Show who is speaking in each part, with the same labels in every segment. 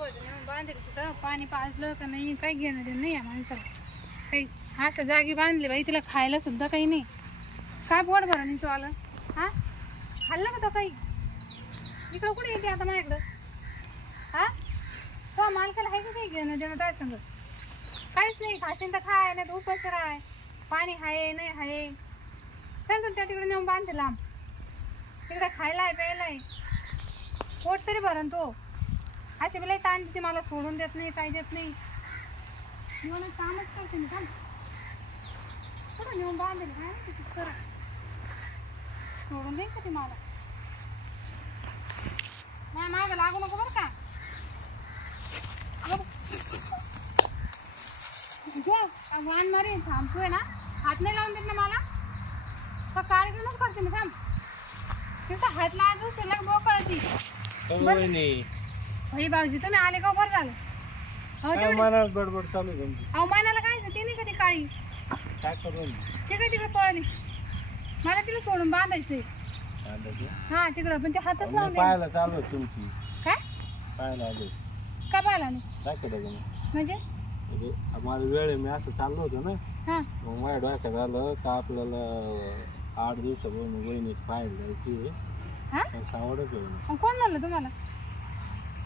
Speaker 1: जावं बांधेल कुठं पाणी पाजलं का नाही काही घेणं देणं नाही या माणसाला. काही अशा जागी बांधले बाई तिला खायला सुद्धा काही नाही. काय पोट भरा नाही तो आलं? हा? खाल्लं का तो काही? इकडं कुठे येते आता माझ्याकडं? हा? तो मालकाला आहे का काही घेणं देणं काय सांग? काहीच नाही खाशीन तर खाय नाही तर उपास राहाय. पाणी आहे नाही आहे. चालतो त्या तिकडे नेऊन बांधते लांब. तिकडे खायला आहे प्यायला आहे पोट तरी भरण तो. अशी बिलाई ताण देते मला सोडून देत नाही काही देत नाही. म्हणून कामच करते मी थांब कुठं नेऊन बांधेल काय किती करा सोडून देईन का ती मला? नाही मागं लागू नको बरं का. घे, वाहन मारी थांबतोय ना. हात नाही लावून देत ना मला. का कार्यक्रमच करते मी थांब. तिथं हात लाजू शिल्लक बोकळती.
Speaker 2: वहिनी
Speaker 1: भाई भाऊजी तुम्ही आले का बरं झालं? हो
Speaker 2: काय
Speaker 1: तेवढी.
Speaker 2: मनात बडबड चालू आहे तुमची?
Speaker 1: अहो मानाला काय ती नाही कधी काळी?
Speaker 2: काय करू
Speaker 1: ते काय तिकडे पळाली? मला तिला सोडून बांधायचंय. हा तिकडं पण ते हातच लावून दे
Speaker 2: पाहायला चालू आहे तुमची.
Speaker 1: काय?
Speaker 2: पाहायला आलो
Speaker 1: का पाहिला नाही
Speaker 2: दाखवलं का
Speaker 1: म्हणजे?
Speaker 2: म्हणजे माझा वेळ आहे मी असं चाललो होतो ना.
Speaker 1: हा.
Speaker 2: मग माझ्या डोक्यात आलं का आपल्याला आठ दिवसापासून वहिनी पाहायला जायची.
Speaker 1: हा?
Speaker 2: सावडच आहे म्हणे.
Speaker 1: अहो, कोण म्हणलं तुम्हाला?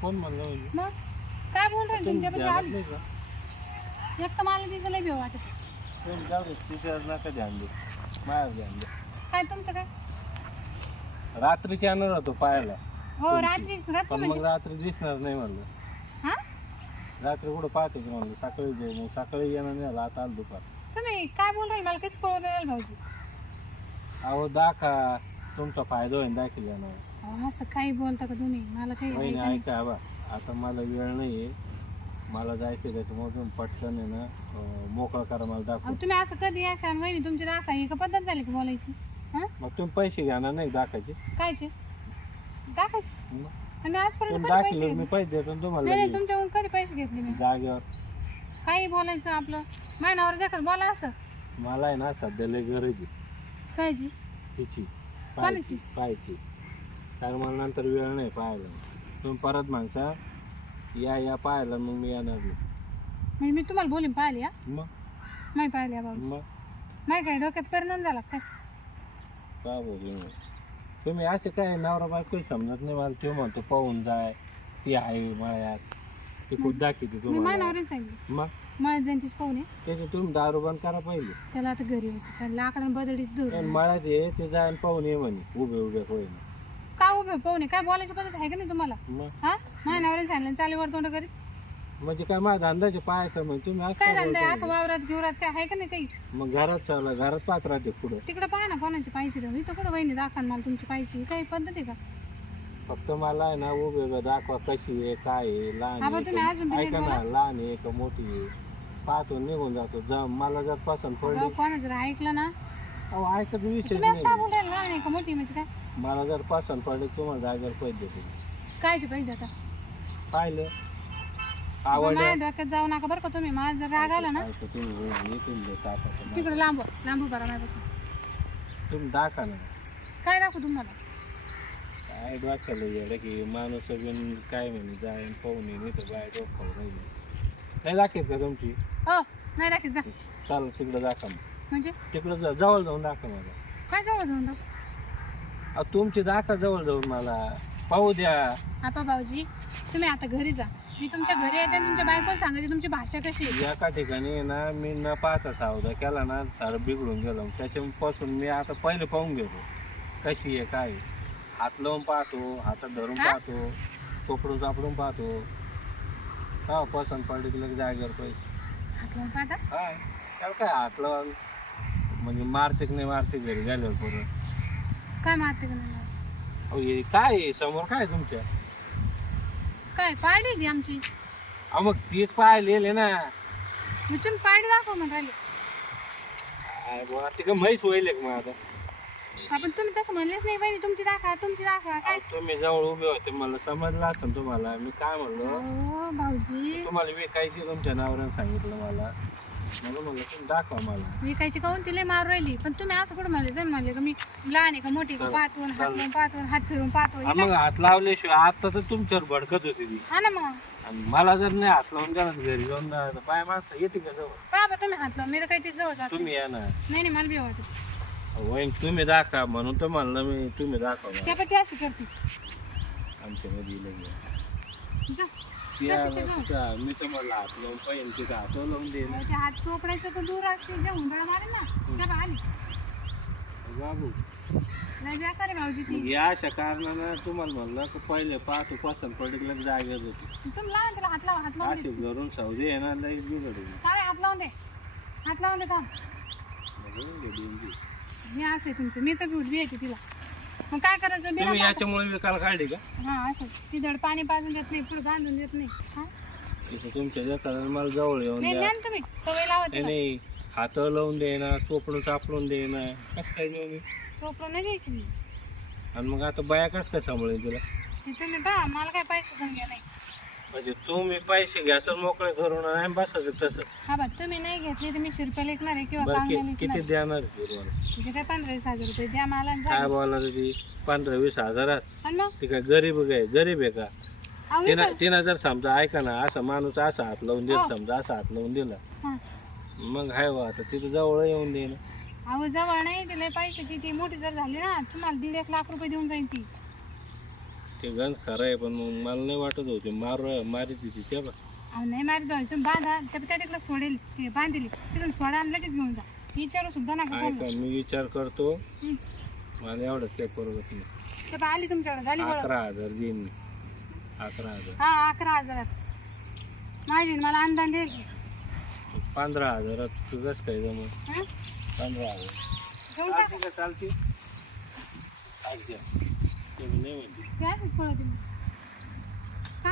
Speaker 2: कोण म्हणलं म्हणजे.
Speaker 1: मग? काय बोल राहील?
Speaker 2: ध्यानात
Speaker 1: आली.
Speaker 2: नाही का?
Speaker 1: एक तर मला तिचं लय भेव वाटत.
Speaker 2: जाऊ दे नका ध्यान दे माझ्यावर ध्यान दे
Speaker 1: काय तुमचं काय?
Speaker 2: रात्रीची होतो पाहायला.
Speaker 1: हो रात्री रात्री
Speaker 2: पण
Speaker 1: म्हणजे
Speaker 2: मग रात्री दिसणार नाही म्हणलं.
Speaker 1: हा?
Speaker 2: रात्री कुठं पाहते की म्हणलं. सकाळी जाऊ मग सकाळी येणार नाही आला आता आलं दुपार.
Speaker 1: तुम्ही काय बोल राहील? मला काहीच कळून राहील भाऊजी.
Speaker 2: अहो दाखा तुमचा फायदा होईल दाखल येणार
Speaker 1: अहो, असं काही बोलता का तुम्ही? मला काही
Speaker 2: वहिनी
Speaker 1: ऐकायला-
Speaker 2: ऐका बा. आता मला वेळ नाही आहे मला जायचं त्याच्यामुळे तुम्ही पटकन आहे ना अं, मोकळं करा मला
Speaker 1: अहो,
Speaker 2: दाखव
Speaker 1: तुम्ही असं कधी अशा वहिनी तुमची दाखा ही का पद्धत झाली का बोलायची? हा?
Speaker 2: मग तुम्ही पैसे घेणार नाही दाखायचे.
Speaker 1: कायचे? दाखायचे?
Speaker 2: मग?
Speaker 1: आणि आजपर्यंत
Speaker 2: तुम्ही
Speaker 1: कधी पैसे
Speaker 2: दाखले
Speaker 1: घेतले?
Speaker 2: मी पैसे देतो ना तुम्हाला
Speaker 1: नाही नाही
Speaker 2: लगेच.
Speaker 1: तुमच्याकडून कधी पैसे घेतले मी?
Speaker 2: जागेवर.
Speaker 1: काही बोलायचं आपलं? महिन्यावर देखत बोला असं.
Speaker 2: मला आहे ना सध्या लय गरज आहे.
Speaker 1: कायची?
Speaker 2: तिची
Speaker 1: कोणाची?
Speaker 2: पाहायची पाहायची. कारण मला नंतर वेळ नाही पाहायला. तुम्ही परत मागचा या या पाहायला मग मी येणार नाही.
Speaker 1: म्हणजे मी तुम्हाला बोलीन पाहिली हा?
Speaker 2: मग?
Speaker 1: नाही पाहिली बाबा
Speaker 2: मग?
Speaker 1: नाही काय डोक्यात परिणाम झाला काय?
Speaker 2: का बोलू मी? तुम्ही असे काय नवरा बायको समजत नाही मला. ते म्हणतो पाहून जाय ती आहे मळ्यात ती खूप दाखवते
Speaker 1: मी
Speaker 2: तुम्हाला.
Speaker 1: सांगितलं.
Speaker 2: मग?
Speaker 1: मला जयंतीच
Speaker 2: त्याचे तुम्ही दारू बंद करा पहिले.
Speaker 1: त्याला आता घरी होती लाकडा बदडीत
Speaker 2: पण
Speaker 1: धरून
Speaker 2: मळ्यात ये ते जाय पाहून ये म्हणे. उभे उभे होईल
Speaker 1: उभे पाहुणे. काय बोलायची पद्धत आहे का नाही तुम्हाला?
Speaker 2: मग?
Speaker 1: हा? मानावरीच सांगितलं चालू वर तोंड करीत?
Speaker 2: म्हणजे काय माझा अंदाजे पाहायचं मग तुम्ही असं
Speaker 1: काय धंदा आहे?
Speaker 2: बोलता
Speaker 1: असं वावरात घेवरात काय आहे का नाही काही?
Speaker 2: म्हणजे? मग घरात चालला घरात पाहत राहते पुढं.
Speaker 1: तिकडे पहा ना कोणाची पाहिजे तर. इथं कुठं वहिनी दाखवा ना मला तुमची पाहिजे काही पद्धत आहे का?
Speaker 2: फक्त मला आहे ना उभे दाखवा कशी आहे काय आहे लहान
Speaker 1: हा, पण
Speaker 2: आहे
Speaker 1: तुम्ही अजून
Speaker 2: का-
Speaker 1: पण
Speaker 2: ऐका
Speaker 1: नीट
Speaker 2: ना लहान आहे का मोठी आहे? पाहतो निघून जातो. जा मला जर पसंत पडली.
Speaker 1: अहो, कोणा जर ऐकलं ना?
Speaker 2: अहो ऐकत विषय
Speaker 1: तुम्ही असं राहिले? लहान आहे का मोठी म्हणजे काय?
Speaker 2: मला जर पसंत पडली तुम्हाला जागेवर पैसे देतो
Speaker 1: कायचे पाहिजे आता
Speaker 2: पाहिलं. आवडलं.
Speaker 1: डोक्यात जाऊ नका बरं का तुम्ही. माझा जर राग आला ना
Speaker 2: ऐका तुम्ही होईल, येतील ते टाकायचं मला.
Speaker 1: तिकडे लांब लांब बरा माझ्यापासून
Speaker 2: तुम्ही दाखा ना.
Speaker 1: काय दाखवू तुम्हाला?
Speaker 2: काय डोक्याला येडं की माणूस बिन काय म्हणे जाईन पाहून येईन इथं बाय डोकं राहिली. नाही दाखवत का तुमची?
Speaker 1: हो नाही दाखवत जा.
Speaker 2: चाल तिकडं दाखवा मग.
Speaker 1: म्हणजे?
Speaker 2: तिकडं जा जवळ जाऊन दाखवा मला.
Speaker 1: काय जवळ जाऊन दाखव?
Speaker 2: अहो, तुमची दाखवा जवळ जाऊन मला पाहू द्या.
Speaker 1: आपा भाऊजी तुम्ही आता घरी जा. मी तुमच्या घरी येते आणि तुमच्या बायकोला सांगायची तुमची भाषा कशी आहे.
Speaker 2: एका ठिकाणी ना मी न पाहता सावधा केला ना सारं बिघडून गेलो. त्याच्यापासून मी आता पहिले पाहून घेतो. कशी आहे काय आहे. हात लावून पाहतो हातात धरून
Speaker 1: हा?
Speaker 2: पाहतो चोपडून चापडून पाहतो. हा पसंत पडली की लगेच जागेवर पैसे.
Speaker 1: हात लावून पाहता?
Speaker 2: हा त्याला काय हात लावून म्हणजे मारते की नाही मारते घरी गेल्यावर परत
Speaker 1: काय मारते का नाही मारते?
Speaker 2: अहो हे काय आहे? समोर काय आहे तुमच्या?
Speaker 1: काय पाडी आहे ती आमची.
Speaker 2: अहो मग तीच पाहिलेले ना.
Speaker 1: मी तुम्ही पाडी दाखव राहिले.
Speaker 2: काय बुवा, ते म्हैस होईल एक मग आता
Speaker 1: आपण तुम्ही तसं म्हणलेच नाही बहिणी तुमची दाखवा तुमची दाखवा काय?
Speaker 2: अहो, तुम्ही जवळ उभे होते मला समजलं असेल तुम्हाला. मी काय म्हणलो?
Speaker 1: हो भाऊजी.
Speaker 2: तुम्हाला विकायची तुमच्या नावाने सांगितलं मला. म्हणून म्हणलं तुम्ही दाखवा मला
Speaker 1: विकायची काहून तिला मारू राहिली? पण तुम्ही असं कुठं म्हणले? तुम्ही म्हणले का मी लहान आहे का मोठी का? पाहतो हात. लावून पाहतो हात फिरून पाहतो हे
Speaker 2: हा,
Speaker 1: काय?
Speaker 2: मग हात लावल्याशिवाय आता तर तुमच्यावर भडकत होती ती.
Speaker 1: हा ना मग.
Speaker 2: आणि मला जर नाही हात लावून गेला ना घरी जाऊन ना, तर बाय माणसं येते का जवळ?
Speaker 1: का बा तुम्ही हात लावून. मी तर काही ती जवळ जात नाही.
Speaker 2: तुम्ही या ना.
Speaker 1: नाही नाही, मला बी वाटत
Speaker 2: वहीन तुम्ही दाखवा म्हणून तर म्हणलं मी तुम्ही दाखवा मला.
Speaker 1: त्या पण ती अशी करते.
Speaker 2: आमच्या मध्ये
Speaker 1: जा.
Speaker 2: मी तर म्हणलं हात लावून पाहिजे तिथं हात लावून दे ना.
Speaker 1: ते हात चोपडायचं तर दूर असते जे हुंदडा मारेल ना त्या आली
Speaker 2: बाबू.
Speaker 1: नाही बेकार आहे भाऊजी ती.
Speaker 2: या अशा कारणानं तुम्हाला म्हणलं की पहिले पाहतो पसंत पडलं जागेच होती
Speaker 1: तुम्ही लावा त्याला हात लावा हात लावून
Speaker 2: अशी
Speaker 1: दे.
Speaker 2: घरून सौदे आहे ना लई बिघडली
Speaker 1: काय हात लावून दे. हात लावून दे काम
Speaker 2: म्हणून गेली इंगी.
Speaker 1: हे असं आहे तुमचं. मी तर बी यायची तिला. मग काय करायचं? बिना
Speaker 2: तुम्ही याच्यामुळे विकायला काढली का?
Speaker 1: हा असं. ती धड पाणी पाजून देत नाही पुढे बांधून देत नाही. हा?
Speaker 2: तिथं तुमच्या जाताना मला जवळ येऊन
Speaker 1: नाही
Speaker 2: द्या.
Speaker 1: द्या ना तुम्ही. सवय लावा
Speaker 2: नाही
Speaker 1: तिला.
Speaker 2: नाही. हात लावून दे ना चोपडून चापडून दे ना कसं काय देऊ मी?
Speaker 1: चोपडून नाही द्यायची मी.
Speaker 2: आणि मग आता बाया कसं काय सांभाळेल तुला?
Speaker 1: ते तुम्ही पहा मला काय पैसे सांगा नाही.
Speaker 2: म्हणजे तुम्ही पैसे घ्यायचं मोकळे करून आणि बसायचं तसं.
Speaker 1: हा बा तुम्ही नाही घेतली तर मी शिरपे लेखणार आहे किंवा
Speaker 2: बरं
Speaker 1: कांदा
Speaker 2: कि-
Speaker 1: लेखणार
Speaker 2: किती देणार तुम्हाला
Speaker 1: म्हणजे काय पंधरा वीस हजार रुपये? द्या मला आणि
Speaker 2: काय
Speaker 1: जा.
Speaker 2: बोलणार ती? पंधरा वीस हजारात.
Speaker 1: आणि मग?
Speaker 2: ती काय गरीब आहे गरीब आहे का?
Speaker 1: अहो,
Speaker 2: तिनं तिनं जर समजा ऐका ना असा माणूस असा हात लावून दिला
Speaker 1: हो.
Speaker 2: समजा असा हात लावून दिला.
Speaker 1: हा.
Speaker 2: मग हाय वा आता तिथं जवळ येऊन दे ना
Speaker 1: अहो जवळ नाही तिला पैशाची ती मोठी जर झाली ना तुम्हाला दीड एक लाख रुपये देऊन जाईल ती.
Speaker 2: ते गंज खरं आहे पण मग मला नाही वाटत होते. मार मारी तिथे त्या बा
Speaker 1: अहो नाही मारी जाऊ तुम्ही बांधा. त्या त्या तिकडे सोडेल. ते बांधली. तिथून सोडा आणि लगेच घेऊन जा. विचारू सुद्धा नका
Speaker 2: ऐका
Speaker 1: कोणाला.
Speaker 2: मी विचार करतो.
Speaker 1: हं.
Speaker 2: मला एवढं काही परवडत नाही.
Speaker 1: ते बा आली तुमच्याकडे. झाली बरं.
Speaker 2: अकरा हजार देईन मी. अकरा हजार.
Speaker 1: हा अकरा हजारात. माझी मला अंदाज देईल.
Speaker 2: पंधरा हजारात तू कसं काय जमल.
Speaker 1: हा?
Speaker 2: पंधरा हजार.
Speaker 1: घेऊन टाक
Speaker 2: चालते? चालते.
Speaker 1: काय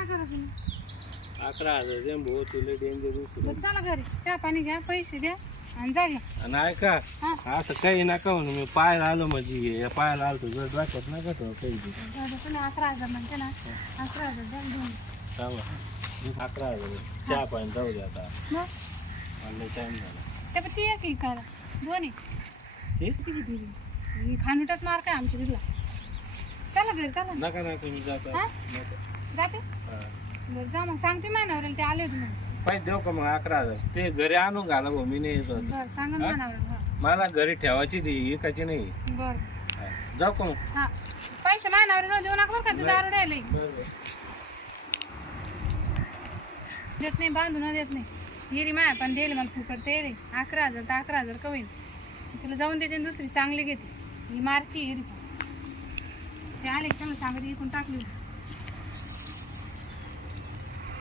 Speaker 1: करा तुम्ही
Speaker 2: अकरा हजार भाऊ तुला डेंजर
Speaker 1: बरं चला घरी. चहा पाणी घ्या पैसे द्या आणि जा घ्या
Speaker 2: आणि ऐका
Speaker 1: हा.
Speaker 2: असं काही नका म्हणून मी पायाला आलो म्हणजे या पायाला आलो तुझं डोक्यात नका ठेवा काही बी.
Speaker 1: तुम्ही अकरा हजार म्हणते ना अकरा हजार द्या आणि घेऊन
Speaker 2: अकरा हजार चहा पाणी जाऊ दे आता.
Speaker 1: मग?
Speaker 2: मला टाइम झाला.
Speaker 1: ते पण ती एक करा दोन्ही
Speaker 2: ते?
Speaker 1: किती दिली? ही खानुटाच मार्क आहे आमच्या तिथला चला घरी चला.
Speaker 2: नका नका मी जातो.
Speaker 1: हा?
Speaker 2: नका.
Speaker 1: जाते?
Speaker 2: हा.
Speaker 1: बरं जा मग. सांगते ते आले होते म्हणून.
Speaker 2: पैसे देऊ का मग अकरा हजार? ते घरी आणून घाला भाऊ मी नाही येतो.
Speaker 1: बरं सांगा ना
Speaker 2: हा?
Speaker 1: मानावर हा.
Speaker 2: मला घरी ठेवायची ती एकाची नाही.
Speaker 1: बरं.
Speaker 2: हा. जाऊ का मग?
Speaker 1: हा. पैसे मानावर देऊ नका बरं का तू दारू द्यायला देत नाही बांधून देत नाही. हिरी माया पण दिले मला फुकट ते रे. अकरा हजार तर अकरा हजार कवीन तिला जाऊन देते आणि दुसरी चांगली घेते. ही मारती हिरी ते आले की? त्यांना सांगते इकून टाकली.